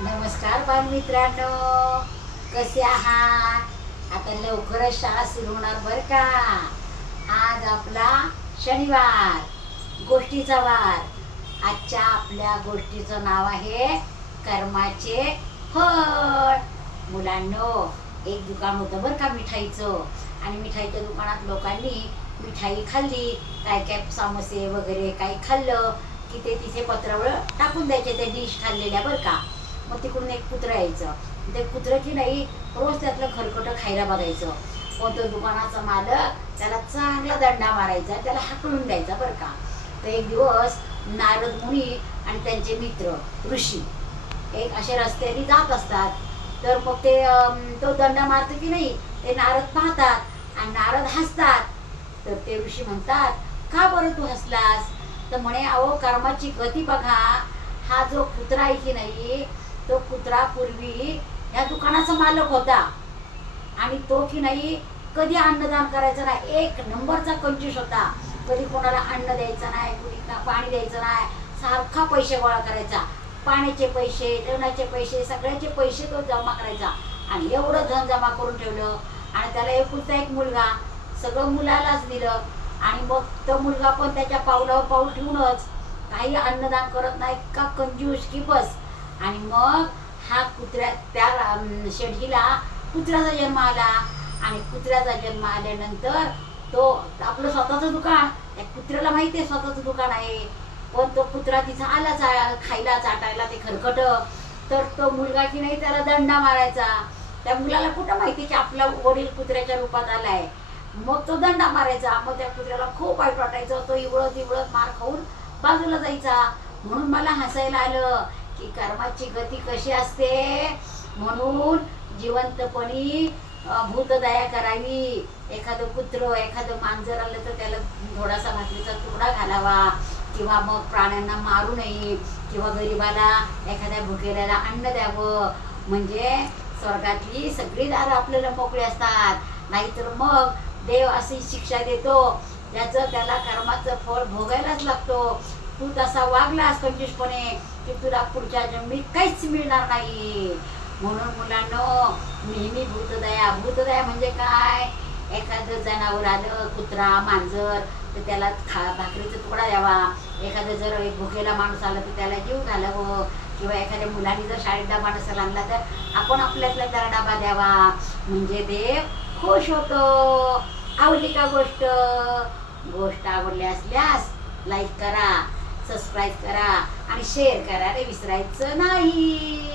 नमस्कार बालमित्रांनो, कसे आहात? आता लवकरच शाळा सुरू होणार बरं का. आज आपला शनिवार, गोष्टीचा वार. आजच्या आपल्या गोष्टीचं नाव आहे कर्माचे फळ. मुलांनो, एक दुकान होतं बरं का मिठाईचं, आणि मिठाईच्या दुकानात लोकांनी मिठाई खाल्ली, काय काय समोसे वगैरे काही खाल्लं की ते तिथे पत्रावळ टाकून द्यायचे, ते डिश खाल्लेल्या बरं का. मग तिकडून एक कुत्रं यायचं. ते कुत्रं की नाही रोज त्यातलं खरकटं खायला बघायचं. पण तो दुकानाचा मालक त्याला चांगला दंडा मारायचा, त्याला हाकलून द्यायचा बरं का. तर एक दिवस नारद मुनी आणि त्यांचे मित्र ऋषी एक असे रस्त्याने जात असतात. तर मग ते तो दंडा मारतो की नाही, ते नारद पाहतात आणि नारद हसतात. तर ते ऋषी म्हणतात, का बरं तू हसलास? तर म्हणे, अहो कर्माची गती बघा. हा जो कुत्रा आहे की नाही, तो कुत्रा पूर्वी या दुकानाचा मालक होता, आणि तो की नाही कधी अन्नदान करायचा नाही, एक नंबरचा कंजूस होता. कधी कोणाला अन्न द्यायचं नाही, कुणी पाणी द्यायचं नाही, सारखा पैसे गोळा करायचा. पाण्याचे पैसे, जेवणाचे पैसे, सगळ्याचे पैसे तो जमा करायचा. आणि एवढं धन जमा करून ठेवलं. आणि त्याला एकुलता एक मुलगा, सगळं मुलालाच दिलं. आणि मग तो मुलगा पण त्याच्या पावलावर पाऊल ठेवूनच काही अन्नदान करत नाही, का कंजूस की बस. आणि मग हा कुत्र्या त्या शेढीला कुत्र्याचा जन्म आला. आणि कुत्र्याचा जन्म आल्यानंतर तो आपलं स्वतःचं दुकान, त्या कुत्र्याला माहिती आहे स्वतःचं दुकान आहे, पण तो कुत्रा तिथं आला खायला चाटायला ते खरकट. तर तो मुलगा की नाही त्याला दंडा मारायचा. त्या मुलाला कुठं माहिती की आपला वडील कुत्र्याच्या रूपात आलाय. मग तो दंडा मारायचा. मग त्या कुत्र्याला खूप वाईट वाटायचं. तो इवळत इवळत मार खाऊन बाजूला जायचा. म्हणून मला हसायला आलं की कर्माची गती कशी असते. म्हणून जिवंतपणी भूतदया करावी. एखादं कुत्र, एखादं मांजर आलं तर त्याला थोडासा भाकरीचा तुकडा घालावा, किंवा मग प्राण्यांना मारू नये, किंवा गरिबाला एखाद्या भुकेल्याला अन्न द्यावं. म्हणजे स्वर्गातली सगळी दारं आपल्याला मोकळी असतात. नाहीतर मग देव अशी शिक्षा देतो, त्याचं त्याला कर्माचं फळ भोगायलाच लागतो. तू तसा वागलास कंजूसपणे की तुला पुढच्या जन्मीत काहीच मिळणार नाही. म्हणून मुलांनो, नेहमी भूतदया. भूतदया म्हणजे काय? एखादं जनावर आलं, कुत्रा मांजर, तर त्याला भाकरीचा तुकडा द्यावा. एखादं जर एक भुकेला माणूस आला तर त्याला जीव घालावं. किंवा एखाद्या मुलांनी जर शाळेत डबा नसेल आणला तर आपण आपल्यातला त्याला डबा द्यावा. म्हणजे देव खुश होतो. आवडली का गोष्ट? गोष्ट आवडली असल्यास लाईक करा, सबस्क्राईब करा आणि शेअर करायला विसरायचं नाही.